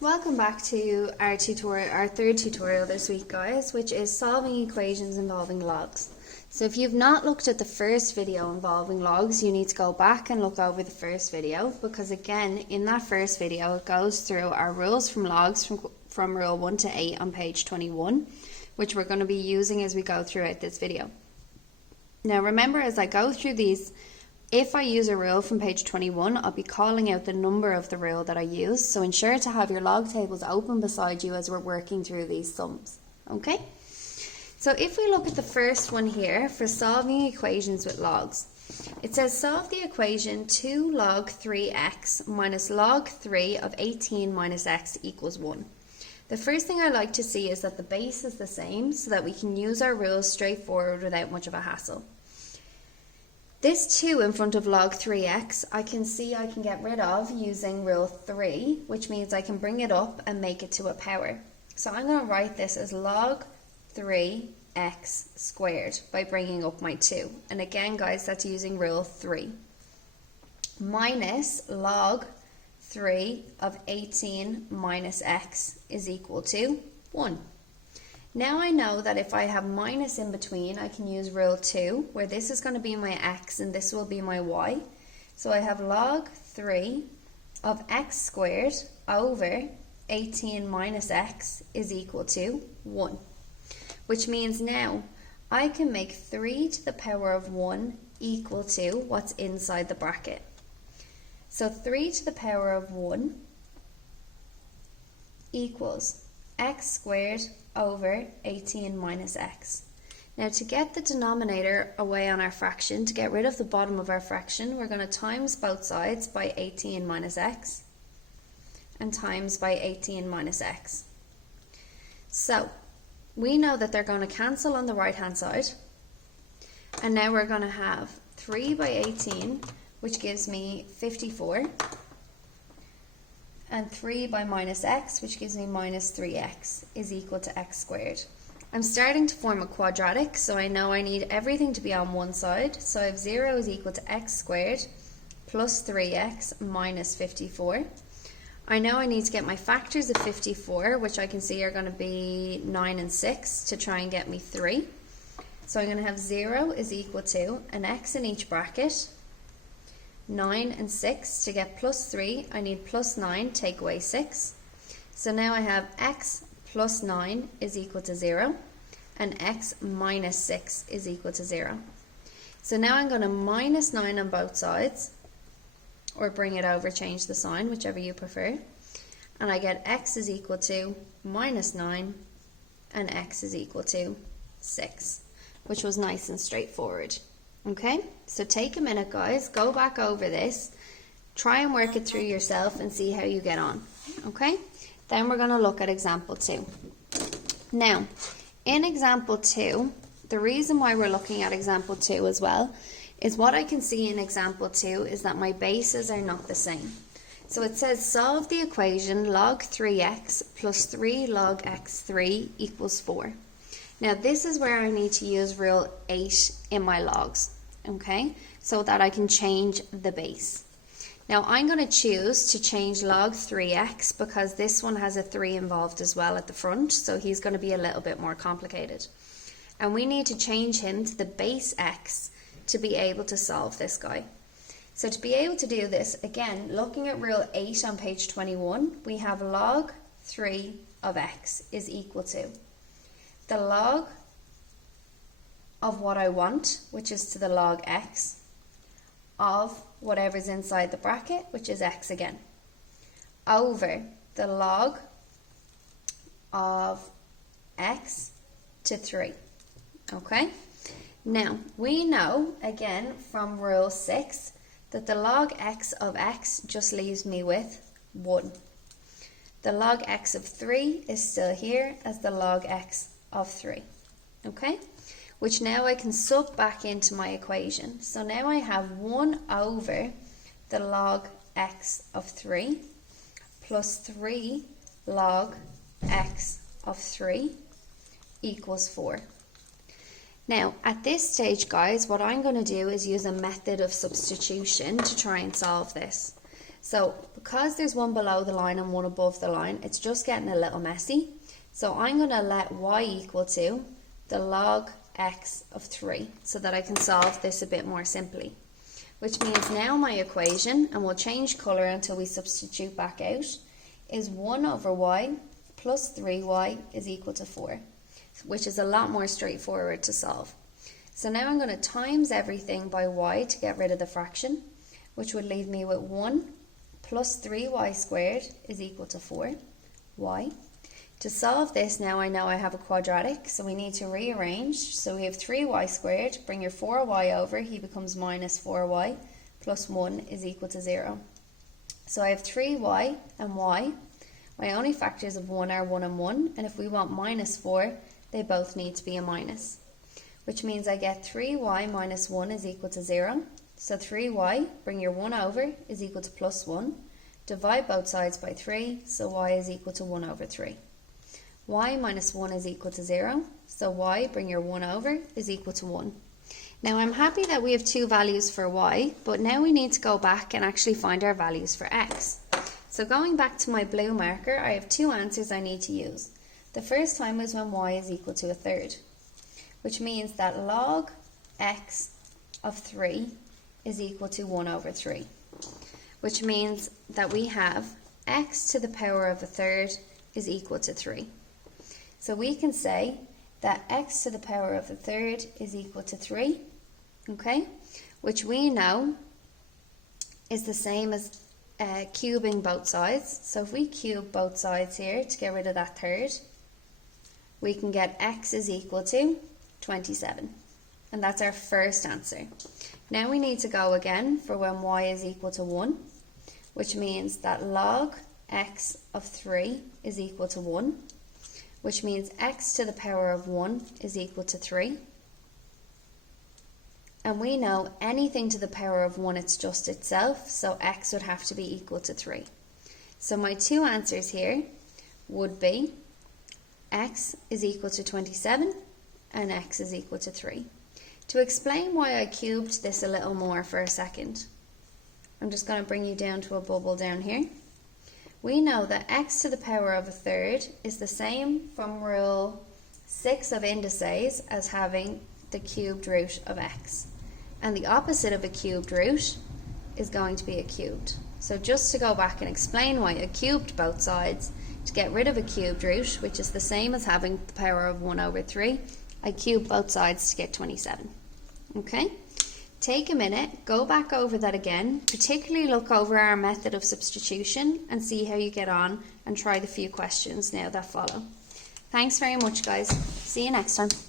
Welcome back to our third tutorial this week, guys, which is solving equations involving logs. So if you've not looked at the first video involving logs, you need to go back and look over the first video, because again, in that first video, it goes through our rules from logs from rule 1 to 8 on page 21, which we're going to be using as we go throughout this video. Now remember, as I go through these, if I use a rule from page 21, I'll be calling out the number of the rule that I use, so ensure to have your log tables open beside you as we're working through these sums. Okay? So if we look at the first one here for solving equations with logs, it says solve the equation 2 log 3x minus log 3 of 18 minus x equals 1. The first thing I like to see is that the base is the same so that we can use our rules straightforward without much of a hassle. This 2 in front of log 3x, I can see I can get rid of using rule 3, which means I can bring it up and make it to a power. So I'm going to write this as log 3x squared by bringing up my 2. And again, guys, that's using rule 3. Minus log 3 of 18 minus x is equal to 1. Now I know that if I have minus in between, I can use rule 2, where this is going to be my x and this will be my y. So I have log 3 of x squared over 18 minus x is equal to 1. Which means now I can make 3 to the power of 1 equal to what's inside the bracket. So 3 to the power of 1 equals x squared over 18 minus x. Now to get the denominator away on our fraction, to get rid of the bottom of our fraction, we're going to times both sides by 18 minus x and times by 18 minus x. So we know that they're going to cancel on the right hand side, and now we're going to have 3 by 18, which gives me 54, and 3 by minus x, which gives me minus 3x, is equal to x squared. I'm starting to form a quadratic, so I know I need everything to be on one side. So I have 0 is equal to x squared plus 3x minus 54. I know I need to get my factors of 54, which I can see are going to be 9 and 6, to try and get me 3. So I'm going to have 0 is equal to an x in each bracket, 9 and 6. To get plus 3, I need plus 9, take away 6. So now I have x plus 9 is equal to 0, and x minus 6 is equal to 0. So now I'm going to minus 9 on both sides, or bring it over, change the sign, whichever you prefer. And I get x is equal to minus 9, and x is equal to 6, which was nice and straightforward. Okay, so take a minute, guys, go back over this, try and work it through yourself and see how you get on. Okay, then we're going to look at example 2. Now, in example 2, the reason why we're looking at example 2 as well is what I can see in example 2 is that my bases are not the same. So it says solve the equation log 3x plus 3 log x3 equals 4. Now this is where I need to use rule 8 in my logs, okay, so that I can change the base. Now I'm going to choose to change log 3x because this one has a 3 involved as well at the front, so he's going to be a little bit more complicated. And we need to change him to the base x to be able to solve this guy. So to be able to do this, again, looking at rule 8 on page 21, we have log 3 of x is equal to the log of what I want, which is to the log x, of whatever's inside the bracket, which is x again, over the log of x to 3. Okay? Now, we know, again, from rule 6, that the log x of x just leaves me with 1. The log x of 3 is still here as the log x of 3, okay, which now I can sub back into my equation. So now I have 1 over the log x of 3 plus 3 log x of 3 equals 4. Now at this stage, guys, what I'm going to do is use a method of substitution to try and solve this. So because there's one below the line and one above the line, it's just getting a little messy. So I'm going to let y equal to the log x of 3 so that I can solve this a bit more simply. Which means now my equation, and we'll change colour until we substitute back out, is 1 over y plus 3y is equal to 4, which is a lot more straightforward to solve. So now I'm going to times everything by y to get rid of the fraction, which would leave me with 1 plus 3y squared is equal to 4y. To solve this, now I know I have a quadratic, so we need to rearrange. So we have 3y squared, bring your 4y over, he becomes minus 4y, plus 1 is equal to 0. So I have 3y and y. My only factors of 1 are 1 and 1, and if we want minus 4, they both need to be a minus. Which means I get 3y minus 1 is equal to 0. So 3y, bring your 1 over, is equal to plus 1. Divide both sides by 3, so y is equal to 1 over 3. Y minus 1 is equal to 0, so y, bring your 1 over, is equal to 1. Now I'm happy that we have two values for y, but now we need to go back and actually find our values for x. So going back to my blue marker, I have two answers I need to use. The first time is when y is equal to a third, which means that log x of 3 is equal to 1 over 3, which means that we have x to the power of a third is equal to 3. So we can say that x to the power of a third is equal to 3, okay, which we know is the same as cubing both sides. So if we cube both sides here to get rid of that third, we can get x is equal to 27. And that's our first answer. Now we need to go again for when y is equal to 1, which means that log x of 3 is equal to 1, which means x to the power of 1 is equal to 3. And we know anything to the power of 1, it's just itself, so x would have to be equal to 3. So my two answers here would be x is equal to 27 and x is equal to 3. To explain why I cubed this a little more for a second, I'm just going to bring you down to a bubble down here. We know that x to the power of a third is the same from rule 6 of indices as having the cubed root of x. And the opposite of a cubed root is going to be a cubed. So just to go back and explain why I cubed both sides, to get rid of a cubed root, which is the same as having the power of 1 over 3, I cubed both sides to get 27. Okay? Take a minute, go back over that again, particularly look over our method of substitution and see how you get on and try the few questions now that follow. Thanks very much, guys. See you next time.